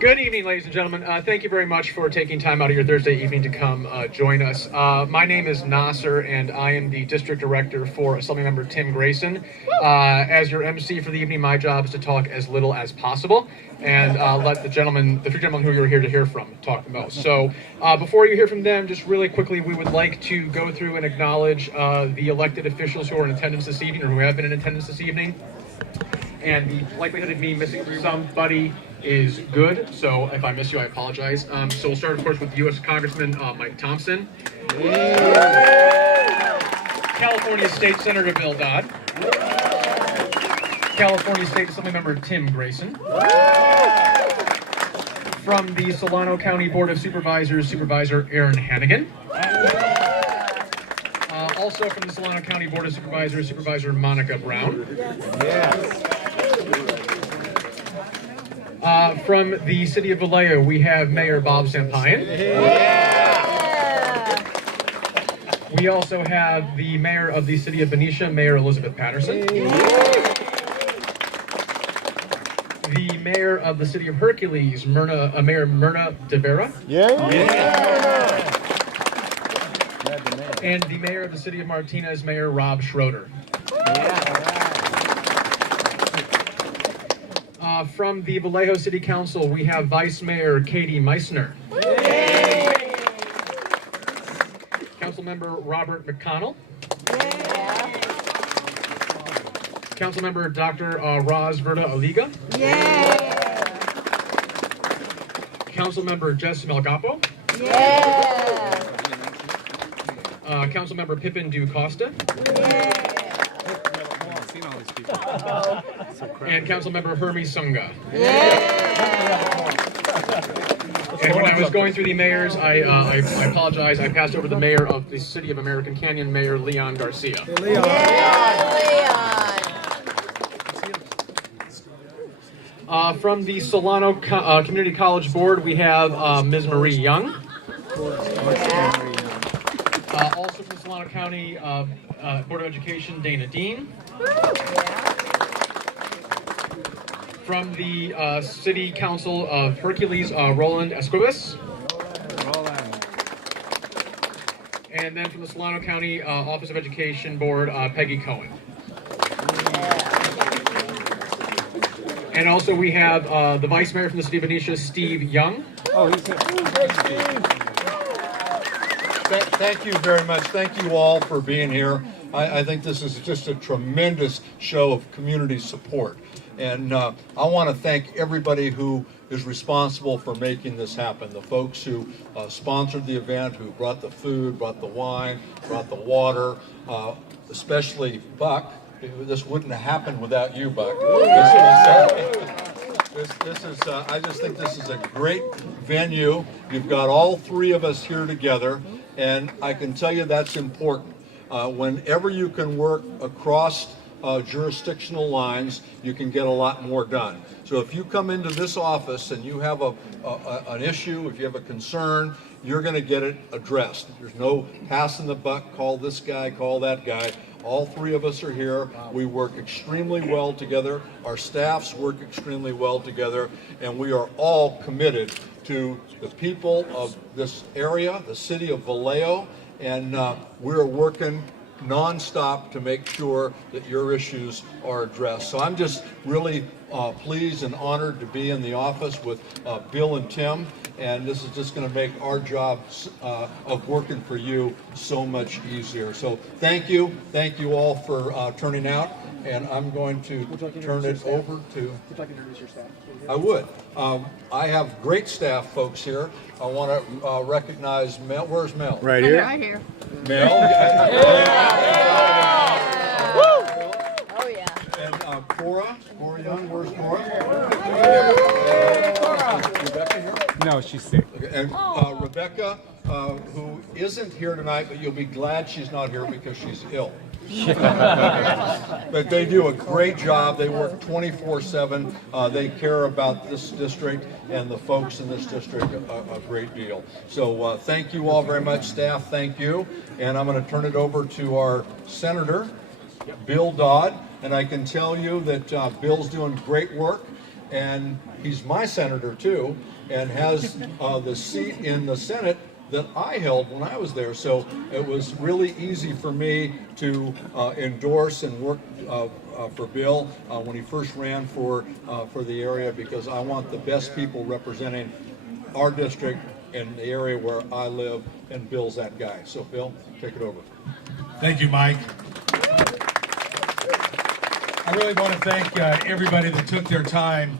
Good evening, ladies and gentlemen. Thank you very much for taking time out of your Thursday evening to come join us. My name is Nasser, and I am the District Director for Assemblymember Tim Grayson. As your MC for the evening, my job is to talk as little as possible and let the three gentlemen who you're here to hear from, talk the most. So before you hear from them, just really quickly, we would like to go through and acknowledge the elected officials who are in attendance this evening, or who have been in attendance this evening. And the likelihood of me missing somebody is good, so if I miss you, I apologize. So we'll start, of course, with U.S. Congressman Mike Thompson. California State Senator Bill Dodd. California State Assemblymember Tim Grayson. From the Solano County Board of Supervisors, Supervisor Aaron Hannigan. Also from the Solano County Board of Supervisors, Supervisor Monica Brown. From the City of Vallejo, we have Mayor Bob Sampayan. We also have the Mayor of the City of Benicia, Mayor Elizabeth Patterson. The Mayor of the City of Hercules, Mayor Myrna De Vera. And the Mayor of the City of Martinez, Mayor Rob Schroeder. From the Vallejo City Council, we have Vice Mayor Katie Meissner. Councilmember Robert McConnell. Councilmember Dr. Roz Verda Aliga. Councilmember Jess Melgapo. Councilmember Pippin Du Costa. And Councilmember Hermie Sunga. And when I was going through the mayors, I apologize. I passed over the mayor of the City of American Canyon, Mayor Leon Garcia. From the Solano Community College Board, we have Ms. Marie Young. Also from Solano County Board of Education, Dana Dean. From the City Council of Hercules, Roland Escobar. And then from the Solano County Office of Education Board, Peggy Cohen. And also we have the Vice Mayor from the City of Benicia, Steve Young. Thank you very much. Thank you all for being here. I think this is just a tremendous show of community support. And I want to thank everybody who is responsible for making this happen. The folks who sponsored the event, who brought the food, brought the wine, brought the water, especially Buck. This wouldn't have happened without you, Buck. I just think this is a great venue. You've got all three of us here together, and I can tell you that's important. Whenever you can work across jurisdictional lines, you can get a lot more done. So if you come into this office and you have an issue, if you have a concern, you're going to get it addressed. There's no passing the buck, call this guy, call that guy. All three of us are here. We work extremely well together. Our staffs work extremely well together, and we are all committed to the people of this area, the city of Vallejo, and we're working nonstop to make sure that your issues are addressed. So I'm just really pleased and honored to be in the office with Bill and Tim, and this is just going to make our job of working for you so much easier. So thank you all for turning out, and I'm going to turn it over to... Would you like to introduce your staff? I would. I have great staff folks here. I want to recognize Mel. Where's Mel? Right here. Right here. Mel. Oh yeah. And Cora Young. Where's Cora? Rebecca here? No, she's sick. Okay, and Rebecca, who isn't here tonight, but you'll be glad she's not here because she's ill. But they do a great job. They work 24/7. They care about this district and the folks in this district a great deal. So thank you all very much, staff. Thank you. And I'm going to turn it over to our senator, Bill Dodd. And I can tell you that Bill's doing great work, and he's my senator too, and has the seat in the Senate that I held when I was there. So it was really easy for me to endorse and work for Bill when he first ran for the area, because I want the best people representing our district in the area where I live, and Bill's that guy. So Bill, take it over. Thank you, Mike. I really want to thank everybody that took their time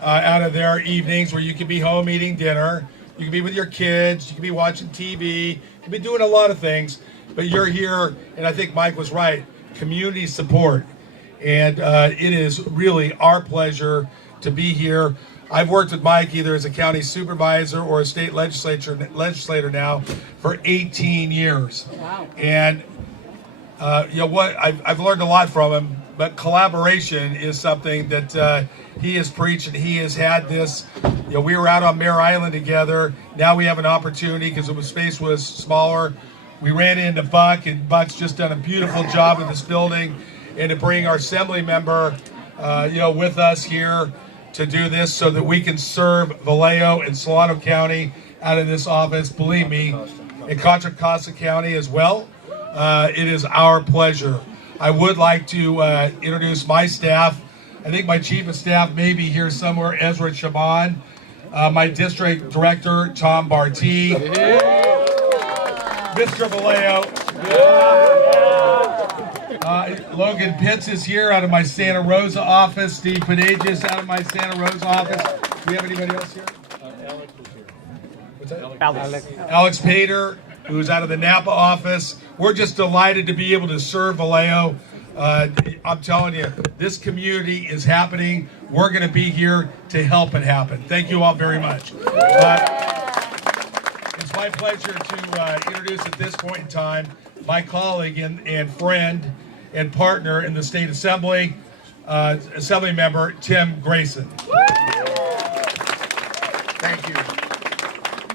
out of their evenings where you could be home eating dinner, you could be with your kids, you could be watching TV, you could be doing a lot of things, but you're here, and I think Mike was right, community support. And it is really our pleasure to be here. I've worked with Mike either as a county supervisor or a state legislator now for 18 years. Wow. And you know what, I've learned a lot from him, but collaboration is something that he has preached, and he has had this. You know, we were out on Mare Island together. Now we have an opportunity, because the space was smaller. We ran into Buck, and Buck's just done a beautiful job in this building, and to bring our assembly member, you know, with us here to do this so that we can serve Vallejo and Solano County out of this office. Believe me, in Contra Costa County as well. It is our pleasure. I would like to introduce my staff. I think my chief of staff may be here somewhere, Ezra Shaban. My district director, Tom Barty. Mr. Vallejo. Logan Pitts is here out of my Santa Rosa office. Steve Padegas out of my Santa Rosa office. Do we have anybody else here? Alex is here. What's that? Alex Pater, who's out of the Napa office. We're just delighted to be able to serve Vallejo. I'm telling you, this community is happening. We're going to be here to help it happen. Thank you all very much. It's my pleasure to introduce at this point in time my colleague and friend and partner in the State Assembly, Assembly Member Tim Grayson. Thank you.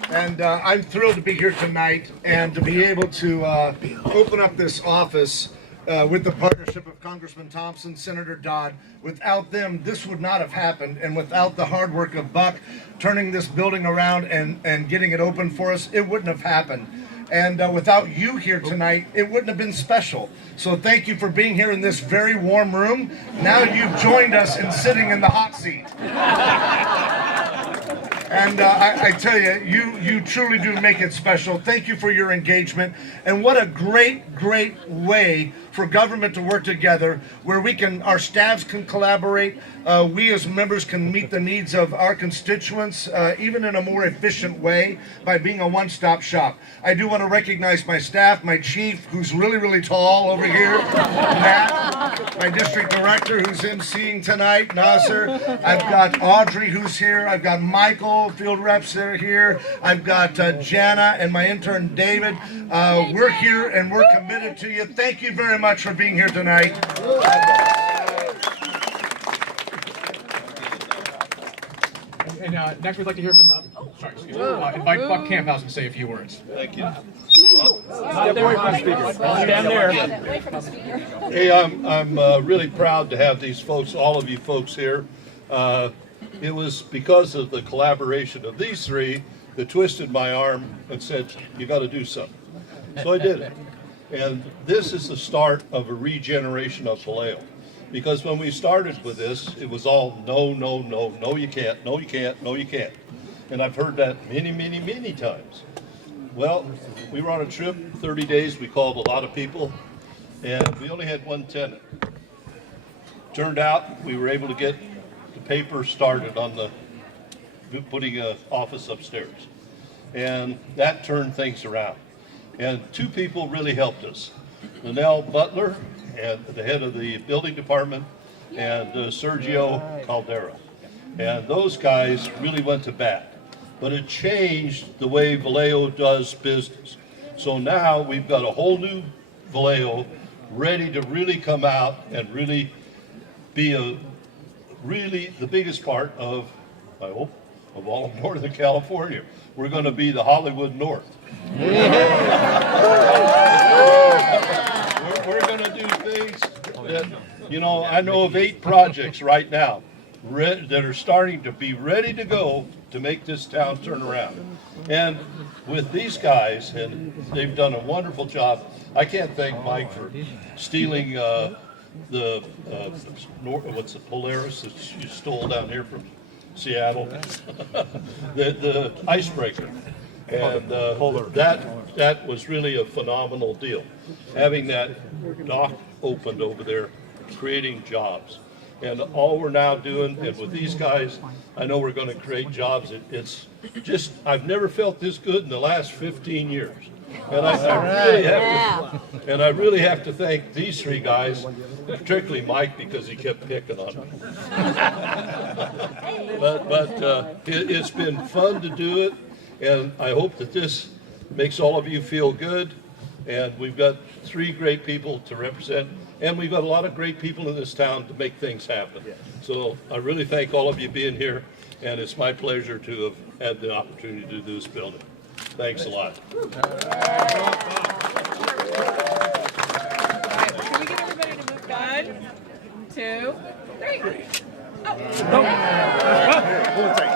And I'm thrilled to be here tonight and to be able to open up this office with the partnership of Congressman Thompson, Senator Dodd. Without them, this would not have happened. And without the hard work of Buck turning this building around and getting it open for us, it wouldn't have happened. And without you here tonight, it wouldn't have been special. So thank you for being here in this very warm room. Now you've joined us in sitting in the hot seat. And I tell you, you truly do make it special. Thank you for your engagement. And what a great way for government to work together, where our staffs can collaborate, we as members can meet the needs of our constituents, even in a more efficient way by being a one-stop shop. I do want to recognize my staff, my chief, who's really tall over here, Matt, my district director, who's emceeing tonight, Nasser. I've got Audrey, who's here. I've got Michael, field reps that are here. I've got Jana and my intern, David. We're here and we're committed to you. Thank you very much for being here tonight. And next, we'd like to hear from. Invite Buck Camphouse to say a few words. Thank you. Step away from the speaker. Stand there. Hey, I'm really proud to have these folks, all of you folks here. It was because of the collaboration of these three that twisted my arm and said, you got to do something. So I did it. And this is the start of a regeneration of Vallejo. Because when we started with this, it was all no, no, no, no you can't, no you can't, no you can't. And I've heard that many, many, many times. Well, we were on a trip, 30 days, we called a lot of people, and we only had one tenant. Turned out we were able to get the paper started on the putting an office upstairs. And that turned things around. And two people really helped us. Linnell Butler, and the head of the building department, and Sergio Caldera. And those guys really went to bat. But it changed the way Vallejo does business. So now we've got a whole new Vallejo ready to really come out and really be the biggest part of, I hope, of all of Northern California. We're going to be the Hollywood North. We're going to do things that, you know, I know of 8 projects right now that are starting to be ready to go to make this town turn around. And with these guys, and they've done a wonderful job. I can't thank Mike for stealing what's the Polaris that you stole down here from Seattle, the icebreaker. And that was really a phenomenal deal. Having that dock opened over there, creating jobs. And all we're now doing, and with these guys, I know we're going to create jobs. It's just, I've never felt this good in the last 15 years. And I really have to thank these 3 guys, particularly Mike, because he kept picking on me. but it's been fun to do it, and I hope that this makes all of you feel good. And we've got 3 great people to represent, and we've got a lot of great people in this town to make things happen. So I really thank all of you being here, and it's my pleasure to have had the opportunity to do this building. Thanks a lot. All right, can we get everybody to move? 1, 2, 3. Oh.